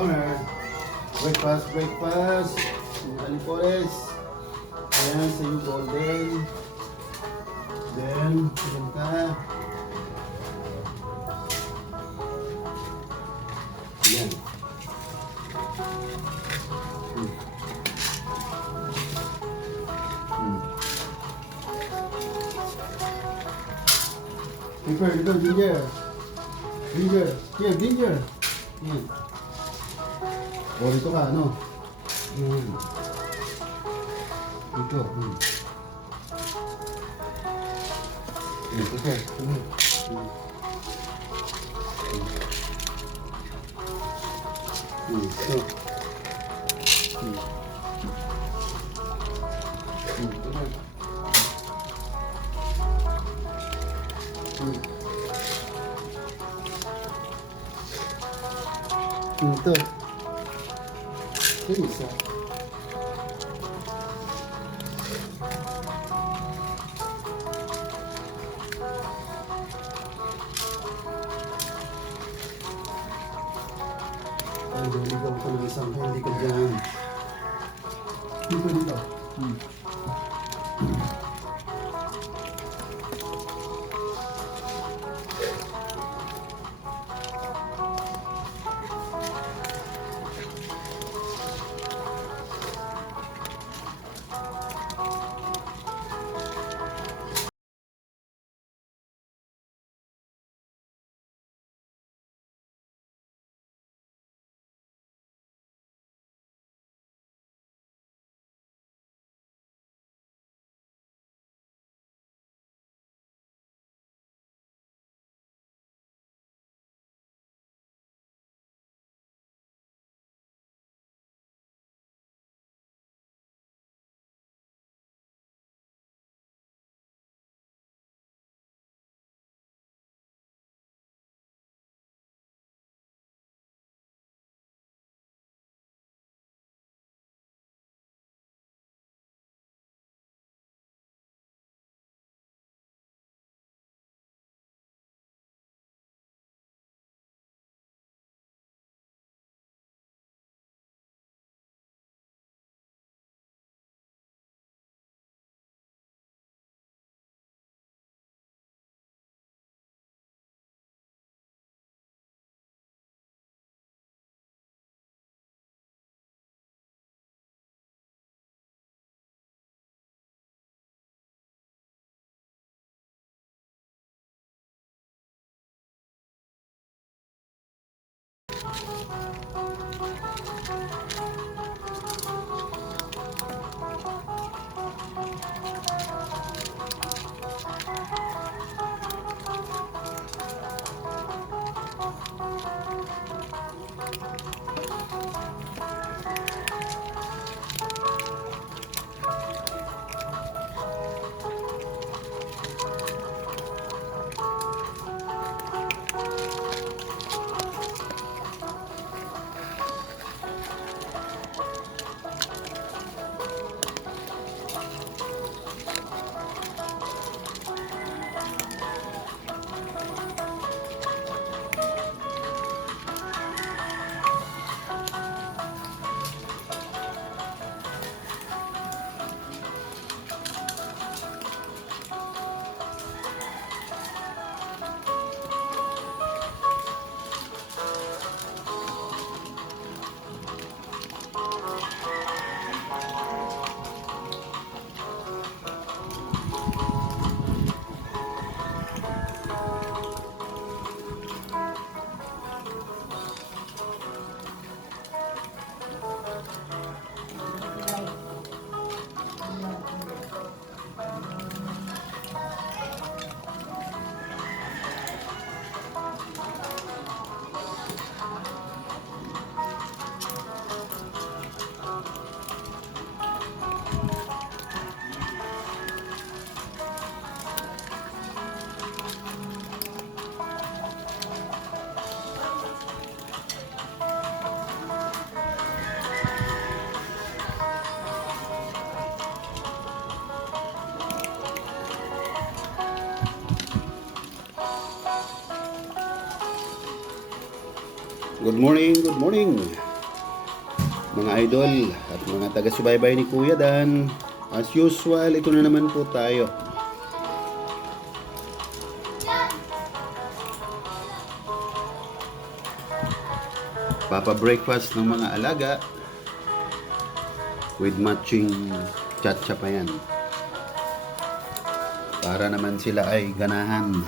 Come here. Breakfast, breakfast. Alipores. Ayan, sa'yo golden. Then, ayan ka. Ayan. Hmm. Hmm. Ginger, ito, ginger. Ginger. Here, ginger. Yan. O, dito ka, ano? Yan. Dito. Hmm. Yan, ito. Ito. Hmm. Hmm, ito. Hmm. Hmm, ito na. Hmm. Hmm, Ito. Ito isa. Ay, naligaw ko ng isang hindi dyan. Dito. Hmm. Good morning, good morning. mga idol at mga taga-subaybay ni Kuya Dan. As usual, ito na naman po tayo. Papa-breakfast ng mga alaga with matching chatcha pa yan. Para naman sila ay ganahan.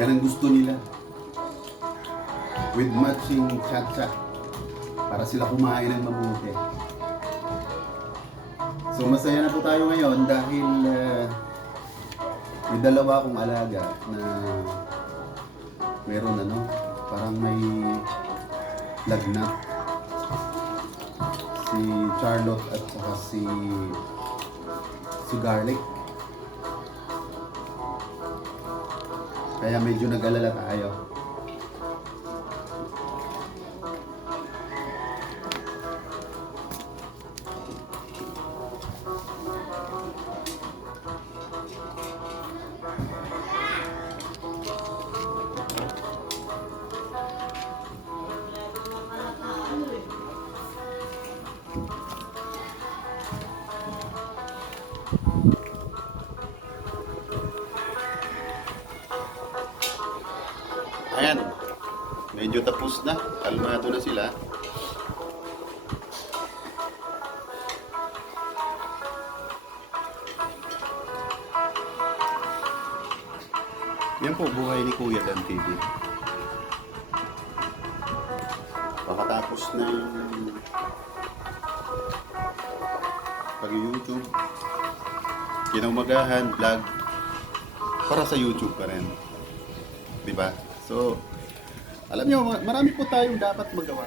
Yan ang gusto nila. With matching chatcha. Para sila kumain ng mabuti. So masaya na po tayo ngayon dahil uh, may dalawa akong alaga na meron ano, parang may lagnat. Si Charlotte at saka si si Garlic. Kaya medyo nag-alala tayo. Ayan. Sila. Yan po, buhay ni Kuya Dan TV. Pakatapos na yung pag-YouTube, kinaumagahan, vlog, para sa YouTube pa rin. Di ba? So, alam ma- marami po tayong dapat magawa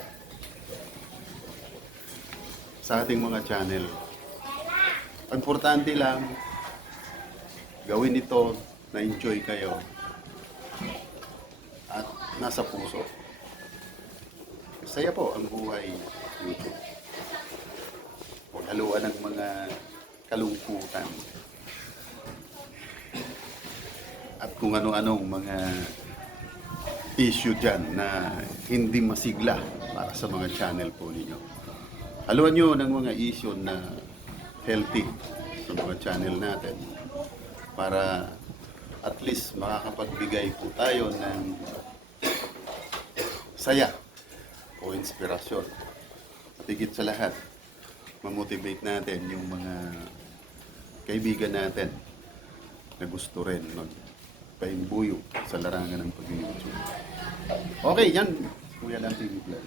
sa ating mga channel. Importante lang, gawin ito na enjoy kayo at nasa puso. Saya po ang buhay YouTube. Huwag haluan ng mga kalungkutan at kung ano-anong mga issue dyan na hindi masigla para sa mga channel po ninyo. Haluan nyo ng mga issue na healthy sa mga channel natin para at least makakapagbigay po tayo ng saya o inspirasyon. At sa lahat, mamotivate natin yung mga kaibigan natin na gusto rin magpaimbuyo sa larangan ng pag-YouTube. Okay, yan. Kuya lang TV Vlog.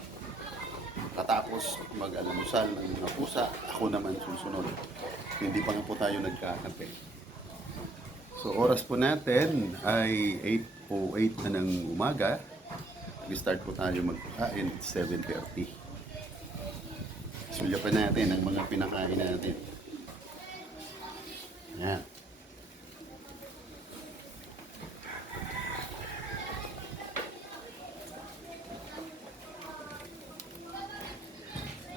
Katapos mag-almusal ng mga pusa, ako naman susunod. Hindi pa nga po tayo nagkakape. So oras po natin ay 8.08 na ng umaga. Start po tayo magkain at 7.30. Sulya pa natin ang mga pinakain natin. Yan.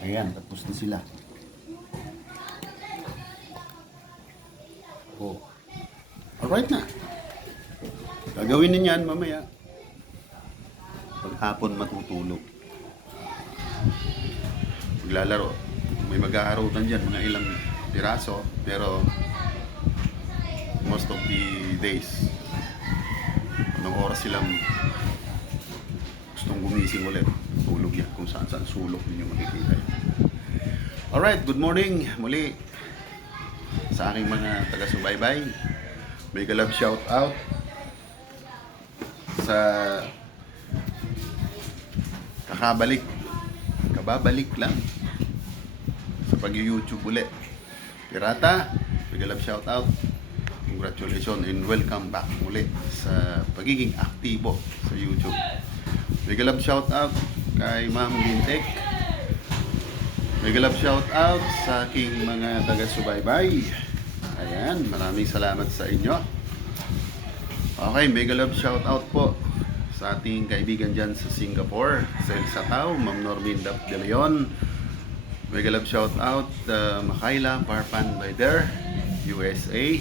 Ayan, tapos na sila. Oh. Alright na. Gagawin na yan mamaya. Paghapon matutulog. Maglalaro. May mag-aarutan dyan, mga ilang piraso. Pero most of the days, anong oras silang gustong gumising ulit. Tulog yan kung saan saan sulok ninyo makikita yan. Alright, good morning muli sa aking mga taga-subaybay. May galab shout out sa kakabalik kababalik lang sa pag-YouTube ulit. Pirata, may galab shout out. Congratulations and welcome back muli sa pagiging aktibo sa YouTube. May galab shout out kay Ma'am Lintek. May galab shout out sa aking mga taga-subaybay. Ayan, maraming salamat sa inyo. Okay, mega love shout out po sa ating kaibigan dyan sa Singapore, sa El Satao, Ma'am Normin Dap de Leon. Mega love shout out uh, Makaila Parpan by there, USA.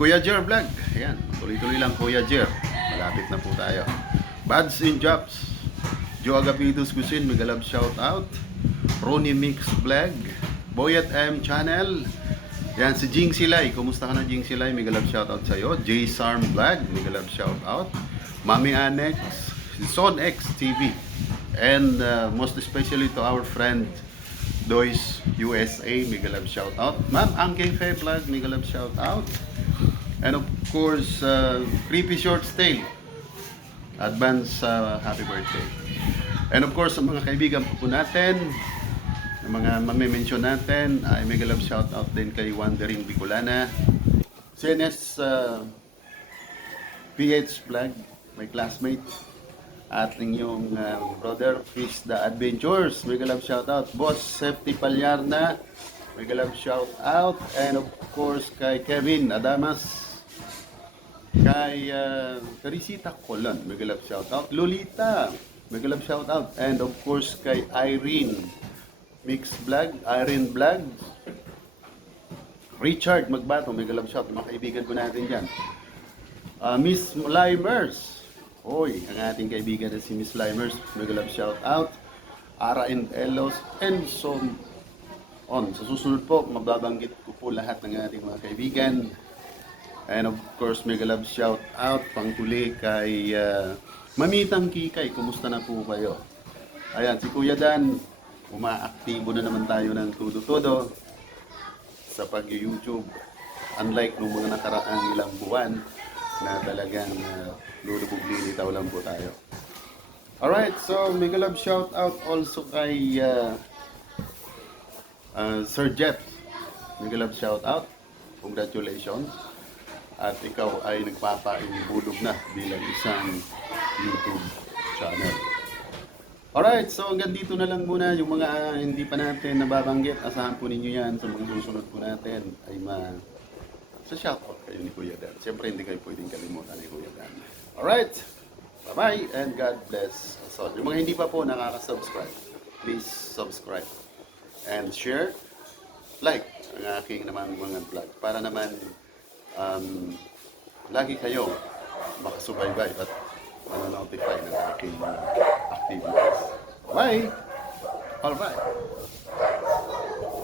Kuya Jer Vlog, ayan, tuloy-tuloy lang Kuya Jer. Malapit na po tayo. Bads in Jobs, Joe Agapitos Cuisine, mega love shout out. Ronnie Mix Vlog, Boyet M Channel, yan, si Jing Silay. Kumusta ka na, Jing Silay? Mega love shoutout sa'yo. J Sarm Vlog. Mega love shoutout. Mami Annex. Son X TV. And uh, most especially to our friend Dois USA. Mega love shoutout. Ma'am Angke Fe Vlog. Mega love shoutout. And of course, uh, Creepy Short Stay. Advance uh, happy birthday. And of course, sa mga kaibigan po, natin, ang mga mamimension natin ay mega love shout out din kay Wandering Bicolana. CNS uh, PH Vlog, my classmate. At inyong uh, brother Fish the Adventures, mega love shout out. Boss Safety Palyarna, mega love shout out. And of course kay Kevin Adamas, kay uh, Teresita Colon, mega love shout out. Lolita, mega love shout out. And of course kay Irene Mix Vlog, Irene Vlog, Richard Magbato, mega love shout, mga kaibigan ko natin dyan. Ah, Miss Limers, Hoy, ang ating kaibigan na si Miss Limers, mega love shout out. Ara and Elos, and so on. Sa susunod po, mababanggit ko po lahat ng ating mga kaibigan. And of course, mega love shout out pangtuli kay uh, Mamitang Kikay. Kumusta na po kayo? Ayan, si Kuya Dan, umaaktibo na naman tayo ng todo-todo sa pag-YouTube. Unlike nung mga nakaraang ilang buwan na talagang uh, lulubog lilitaw lang po tayo. Alright, so mega love shout out also kay uh, uh, Sir Jet. Mega love shout out. Congratulations. At ikaw ay nagpapainibulog na bilang isang YouTube channel. Alright, so hanggang dito na lang muna yung mga ah, hindi pa natin nababanggit. Asahan po ninyo yan sa mga susunod po natin ay ma sa shoutout kayo ni Kuya Dan. Siyempre hindi kayo pwedeng kalimutan ni Kuya Dan. Alright, bye-bye and God bless us all. Yung mga hindi pa po nakaka-subscribe, please subscribe and share, like ang aking naman mga vlog para naman um, lagi kayo makasubaybay at manonotify ng aking mga activities. Bye! Alright!